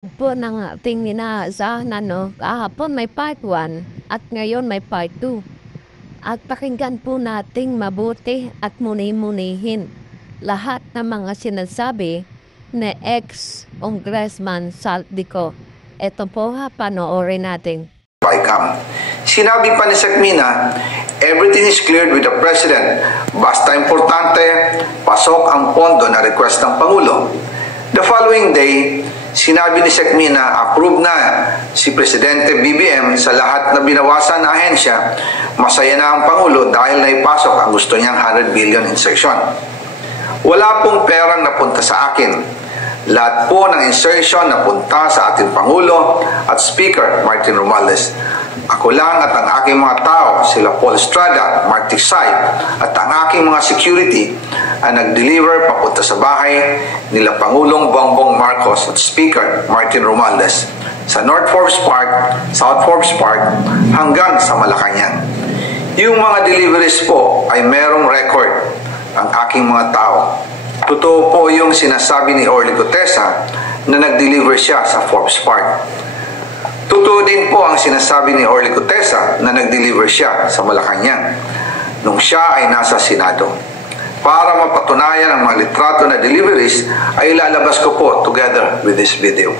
Po ng ating inaasahan kahapon may part 1 at ngayon may part 2. At pakinggan po nating mabuti at muni-munihin lahat ng mga sinasabi ni ex-Congressman Saldico. Ito po panoorin natin. Sinabi pa ni Sekmina, everything is cleared with the President. Basta importante, pasok ang pondo na request ng Pangulo. The following day, sinabi ni Sekmina, approve na si Presidente BBM sa lahat na binawasan na ahensya. Masaya na ang Pangulo dahil naipasok ang gusto niyang 100 billion insertion. Wala pong perang napunta sa akin. Lahat po ng insertion napunta sa ating Pangulo at Speaker Martin Romualdez. Ako lang at ang aking mga tao, sila Paul Estrada, Mark Tiksay, at ang aking mga security ang nag-deliver papunta sa bahay nila Pangulong Bongbong Marcos at Speaker Martin Romualdez sa North Forbes Park, South Forbes Park hanggang sa Malacanang. Yung mga deliveries po ay merong record ang aking mga tao. Totoo po yung sinasabi ni Orly Gutesa na nag-deliver siya sa Forbes Park. Totoo din po ang sinasabi ni Orly Gutesa na nag-deliver siya sa Malacanang nung siya ay nasa Senado. Para mapatunayan ang mga litrato na deliveries ay ilalabas ko po together with this video.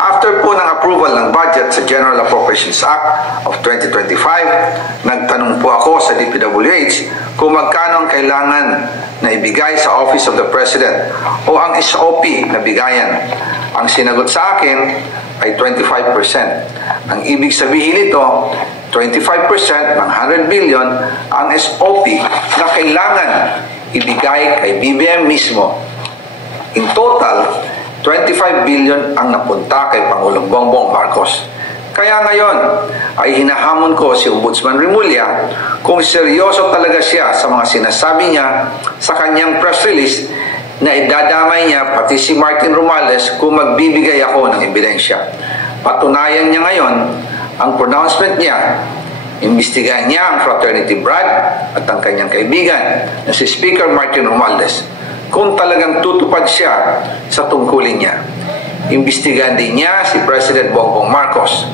After po ng approval ng budget sa General Appropriations Act of 2025, nagtanong po ako sa DPWH kung magkano ang kailangan na ibigay sa Office of the President o ang SOP na bigayan. Ang sinagot sa akin ay 25%. Ang ibig sabihin nito, 25% ng 100 billion ang SOP na kailangan ibigay kay BBM mismo. In total, 25 billion ang napunta kay Pangulong Bongbong Marcos. Kaya ngayon ay hinahamon ko si Ombudsman Remulla kung seryoso talaga siya sa mga sinasabi niya sa kanyang press release na idadamay niya pati si Martin Romualdez kung magbibigay ako ng ebidensya. Patunayan niya ngayon ang pronouncement niya. Imbestigahan niya ang fraternity Brad at ang kanyang kaibigan na si Speaker Martin Romualdez kung talagang tutupad siya sa tungkulin niya. Imbestigahan din niya si President Bongbong Marcos.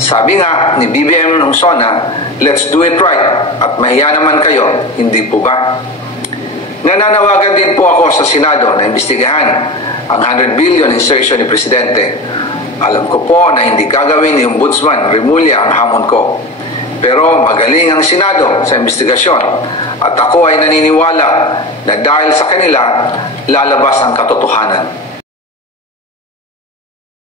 Sabi nga ni BBM nung SONA, let's do it right at mahiya naman kayo, hindi po ba? Nananawagan din po ako sa Senado na imbestigahan ang 100 billion insertion ni Presidente. Alam ko po na hindi gagawin ni Ombudsman Remulla ang hamon ko. Pero magaling ang Senado sa investigasyon at ako ay naniniwala na dahil sa kanila lalabas ang katotohanan.